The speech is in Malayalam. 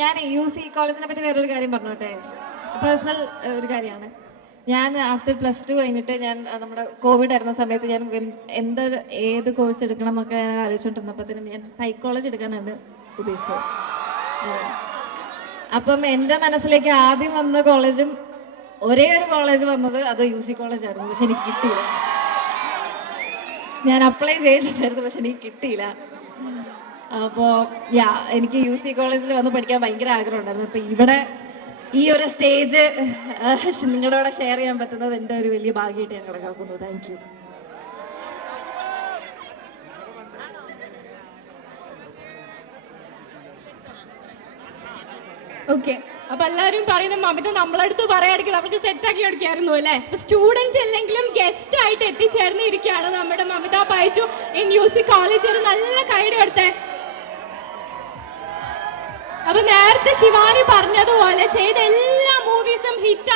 ഞാൻ UC കോളേജിനെ പറ്റി വേറൊരു കാര്യം പറഞ്ഞോട്ടെ. പേഴ്സണൽ ഒരു കാര്യമാണ്. ഞാൻ ആഫ്റ്റർ +2 കഴിഞ്ഞിട്ട് ഞാൻ നമ്മുടെ കോവിഡ് ആയിരുന്ന സമയത്ത് ഞാൻ ഏത് കോഴ്സ് എടുക്കണം എന്നൊക്കെ ഞാൻ ആലോചിച്ചുകൊണ്ടിരുന്നപ്പോഴത്തേനും ഞാൻ സൈക്കോളജി എടുക്കാനാണ് ഉദ്ദേശിച്ചത്. അപ്പം എൻ്റെ മനസ്സിലേക്ക് ആദ്യം വന്ന കോളേജും ഒരേ ഒരു കോളേജ് വന്നത് അത് UC കോളേജായിരുന്നു. പക്ഷെ എനിക്ക് കിട്ടിയില്ല. ഞാൻ അപ്ലൈ ചെയ്തിട്ടുണ്ടായിരുന്നു, പക്ഷെ എനിക്ക് കിട്ടിയില്ല. അപ്പോൾ എനിക്ക് UC കോളേജിൽ വന്ന് പഠിക്കാൻ ഭയങ്കര ആഗ്രഹം ഉണ്ടായിരുന്നു. അപ്പം ഇവിടെ ഈ ഒരു സ്റ്റേജ് നിങ്ങളുടെ കൂടെ ഷെയർ ചെയ്യാൻ പറ്റുന്നത് എൻ്റെ ഒരു വലിയ ഭാഗ്യമായിട്ട് ഞാൻ കണക്കാക്കുന്നു. Thank you. ഓക്കെ, അപ്പൊ എല്ലാവരും പറയുന്ന മമിത നമ്മളടുത്ത് പറയാണെങ്കിൽ നമുക്ക് സെറ്റാക്കി എടുക്കായിരുന്നു അല്ലേ. ഇപ്പൊ സ്റ്റുഡന്റ് അല്ലെങ്കിലും ഗസ്റ്റ് ആയിട്ട് എത്തിച്ചേർന്നിരിക്കുകയാണ് നമ്മുടെ Mamitha Baiju in UC college. ഒരു നല്ല കൈഡ് എടുത്തേ. അപ്പൊ നേരത്തെ ശിവാനി പറഞ്ഞതുപോലെ ചെയ്ത എല്ലാ മൂവീസും ഹിറ്റ്